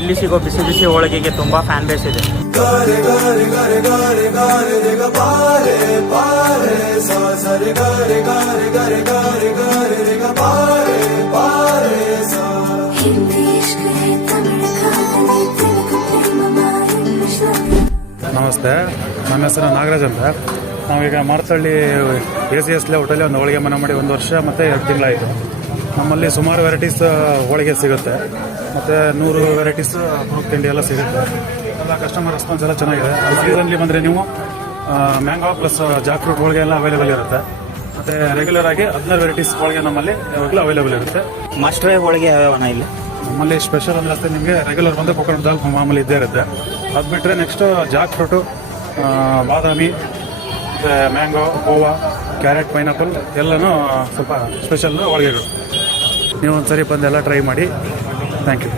ಇಲ್ಲಿ ಸಿಗೋ ಬಿಸಿ ಬಿಸಿ ಹೋಳಿಗೆಗೆ ತುಂಬ ಫ್ಯಾನ್ ಬೇಸ್ ಇದೆ. ನಮಸ್ತೆ, ನನ್ನ ಹೆಸರು ನಾಗರಾಜ್ ಅಂತ. ನಾವೀಗ ಮಾರ್ತಳ್ಳಿ ACS ಲೇಔಟಲ್ಲಿ ಒಂದು ಹೋಳಿಗೆ ಮನೆ ಮಾಡಿ 1 ವರ್ಷ ಮತ್ತು 2 ತಿಂಗಳಾಯಿತು. ನಮ್ಮಲ್ಲಿ ಸುಮಾರು ವೆರೈಟೀಸ್ ಹೋಳಿಗೆ ಸಿಗುತ್ತೆ ಮತ್ತು 100 ವೆರೈಟೀಸ್ ಗ್ರೂಪ್ ತಿಂಡಿ ಎಲ್ಲ ಸಿಗುತ್ತೆ. ಎಲ್ಲ ಕಸ್ಟಮರ್ ರೆಸ್ಪಾನ್ಸ್ ಎಲ್ಲ ಚೆನ್ನಾಗಿದೆ. ಸೀಸನ್ಲಿ ಬಂದರೆ ನೀವು ಮ್ಯಾಂಗೋ ಪ್ಲಸ್ ಜಾಕ್ ಫ್ರೂಟ್ ಹೋಳಿಗೆ ಎಲ್ಲ ಅವೈಲೇಬಲ್ ಇರುತ್ತೆ. ಮತ್ತು ರೆಗ್ಯುಲರ್ ಆಗಿ 16 ವೆರೈಟೀಸ್ ಹೋಳಿಗೆ ನಮ್ಮಲ್ಲಿ ಯಾವಾಗಲೂ ಅವೈಲೇಬಲ್ ಇರುತ್ತೆ. ಮಾಸ್ಟರ್ ಹೋಳಿಗೆ ಯಾವ್ಯಾವಣ ಇಲ್ಲಿ? ನಮ್ಮಲ್ಲಿ ಸ್ಪೆಷಲ್ ಅಂದ್ರೆ ನಿಮಗೆ ರೆಗ್ಯುಲರ್ ಬಂದು ಕೊಕೊನಟ್ ದಾಲ್ ಮಾಮೂಲಿ ಇದ್ದೇ ಇರುತ್ತೆ. ಅದು ಬಿಟ್ಟರೆ ನೆಕ್ಸ್ಟು ಜಾಕ್ ಫ್ರೂಟು, ಬಾದಾಮಿ, ಮ್ಯಾಂಗೋ, ಗೋವಾ, ಕ್ಯಾರೆಟ್, ಪೈನಾಪಲ್ ಎಲ್ಲನೂ ಸ್ವಲ್ಪ ಸ್ಪೆಷಲ್ ಹೋಳಿಗೆಗಳು. ನೀವು ಒಂದ್ಸರಿ ಬಂದೆಲ್ಲ ಟ್ರೈ ಮಾಡಿ. Thank you.